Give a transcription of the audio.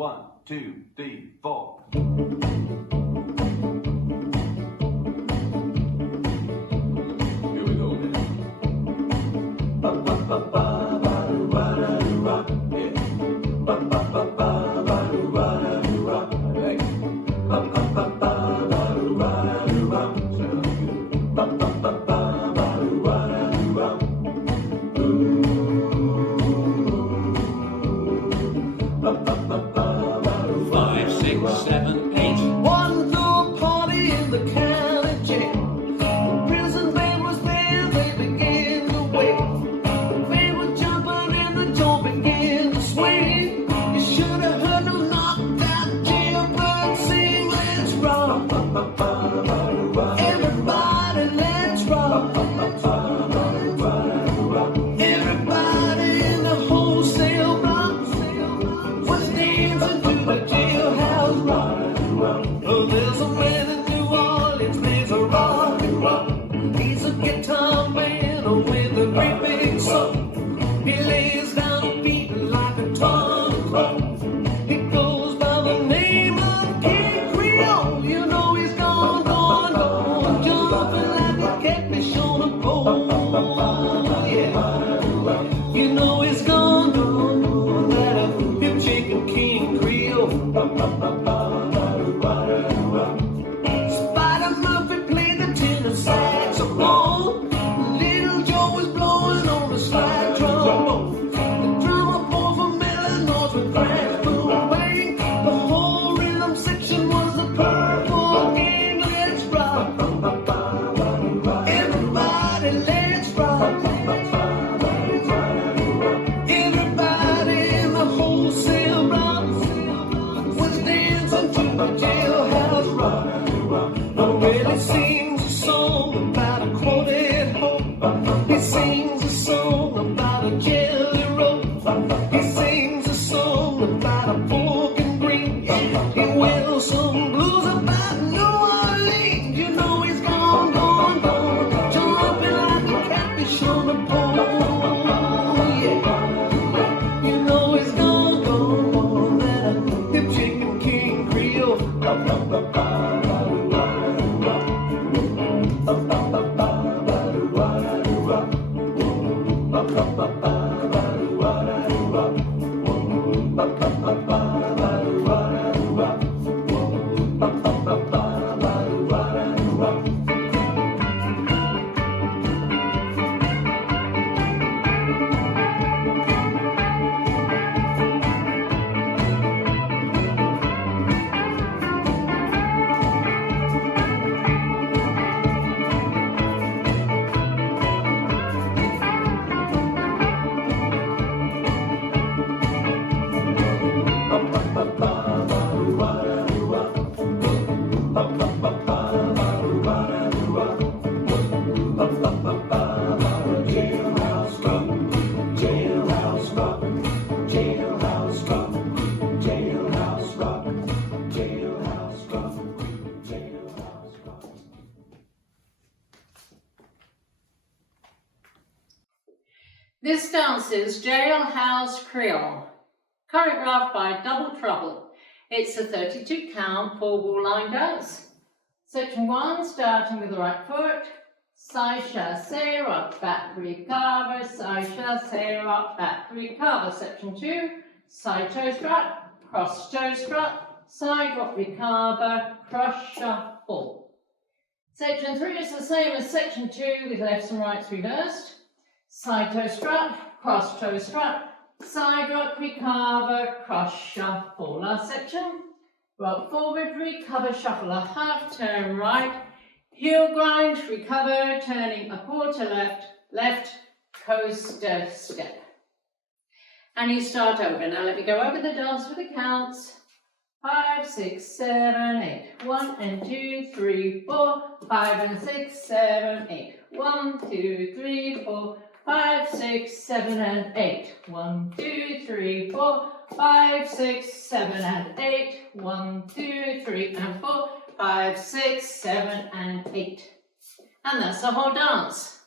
1, 2, 3, 4. Here we go then. Ba ba ba ba ba ba da da yeah. Ba ba ba ba ba ba da right. Ba ba ba ba ba ba da ba ba ba ba ba da ooh. Ba ba ba ba ba 5, 6, 7, 8. One threw a party in the county jail. The prison band was there, they began to wail. The band was jumping and the joint began to sway. You should have heard them knocked out jailbird sing, let's rock. Everybody, let's rock. Everybody in the wholesale block was dancing to the jailhouse rock. Oh, there's a man in New Orleans, there's a rock and roll. He's a guitar man with a great big soul. He lays down beating like a drum. He goes by the name of King Creole. You know he's gone, gone, gone, jumping like a catfish on a pole. Yeah, you know he's gone, gone, gone, that a hip chicken King Creole. Spider Murphy played the tenor saxophone. Little Joe was blowing on the slide trombone. The drummer boy from Illinois with crash, boom, bang. The whole rhythm section was the Purple Gang. Let's rock. Everybody, let's rock. Everybody in the wholesale block was dancing to the jailhouse rock. Well, he sings a song about a quoted hope. He sings a song about a jelly roll. He sings a song about a pork and green. He wails some blues about New Orleans. You know he's gone, gone, gone, jumping like a catfish on a pole. Yeah, you know he's gone, gone, gone, that a hip chicken King Creole. This dance is Jailhouse Creole, choreographed by Double Trouble. It's a 32 count 4-ball line dance. Section 1, starting with the right foot, side chassé, rock back, recover, side chassé, rock back, recover. Section 2, side toe strut, cross toe strut, side rock, recover, cross shuffle. Section 3 is the same as section 2 with lefts and rights reversed. Side toe strut, cross toe strut, side rock, recover, cross shuffle. Last section, rock forward, recover, shuffle, a half turn right, heel grind, recover, turning a quarter left, left, coaster step. And you start over. Now let me go over the dance for the counts. 5, 6, 7, 8. 1 and 2, 3, 4. 5 and 6, 7, 8. 1, 2, 3, 4. 5, 6, 7, and 8. 1, 2, 3, 4. 5, 6, 7, and 8. 1, 2, 3, and 4. 5, 6, 7, and 8. And that's the whole dance.